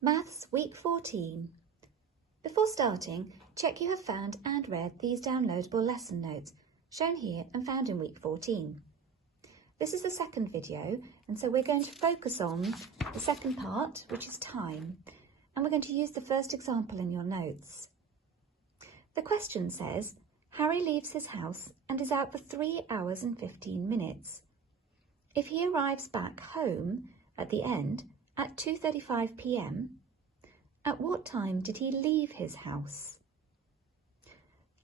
Maths Week 14. Before starting, check you have found and read these downloadable lesson notes, shown here and found in Week 14. This is the second video, and so we're going to focus on the second part, which is time, and we're going to use the first example in your notes. The question says, Harry leaves his house and is out for 3 hours and 15 minutes. If he arrives back home at the end at 2:35 p.m, at what time did he leave his house?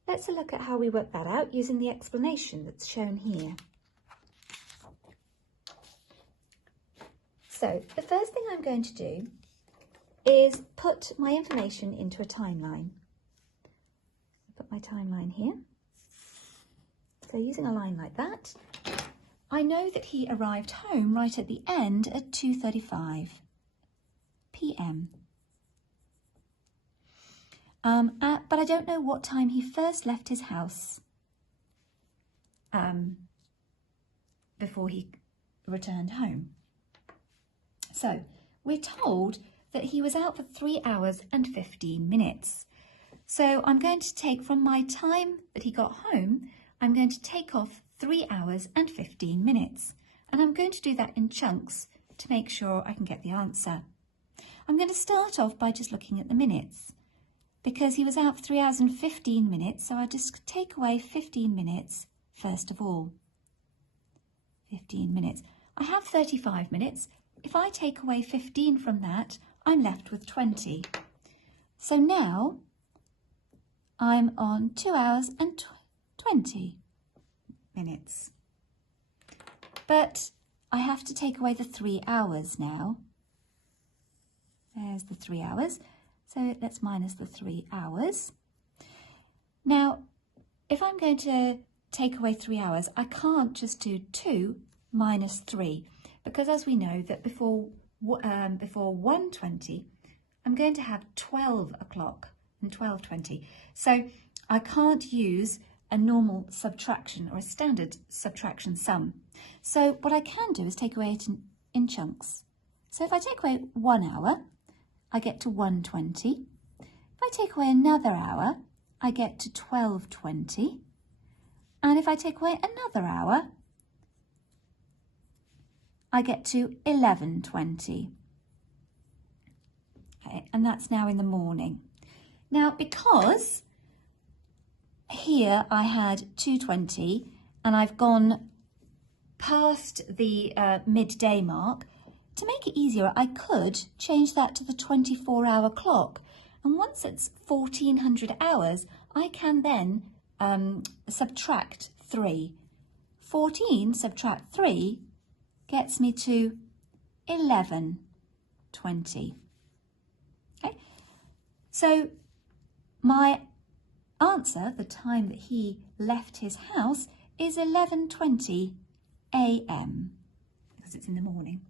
Let's look at how we work that out using the explanation that's shown here. So the first thing I'm going to do is put my information into a timeline. Put my timeline here. So using a line like that, I know that he arrived home right at the end at 2:35 p.m. But I don't know what time he first left his house before he returned home. So we're told that he was out for 3 hours and 15 minutes. So I'm going to take from my time that he got home, I'm going to take off 3 hours and 15 minutes. And I'm going to do that in chunks to make sure I can get the answer. I'm going to start off by just looking at the minutes, because he was out for 3 hours and 15 minutes, so I'll just take away 15 minutes first of all. 15 minutes. I have 35 minutes. If I take away 15 from that, I'm left with 20. So now I'm on 2 hours and 20 minutes. But I have to take away the 3 hours now. There's the 3 hours. So let's minus the 3 hours. Now, if I'm going to take away 3 hours, I can't just do 2 minus 3, because as we know that before 1:20, I'm going to have 12 o'clock and 12:20. So I can't use a normal subtraction or a standard subtraction sum. So what I can do is take away it in chunks. So if I take away 1 hour, I get to 1:20. If I take away another hour, I get to 12:20. And if I take away another hour, I get to 11:20. Okay, and that's now in the morning. Now, because here I had 2:20 and I've gone past the midday mark, to make it easier, I could change that to the 24-hour clock. And once it's 1400 hours, I can then subtract 3. 14 subtract 3 gets me to 11:20. Okay, so my answer, the time that he left his house, is 11:20 a.m. because it's in the morning.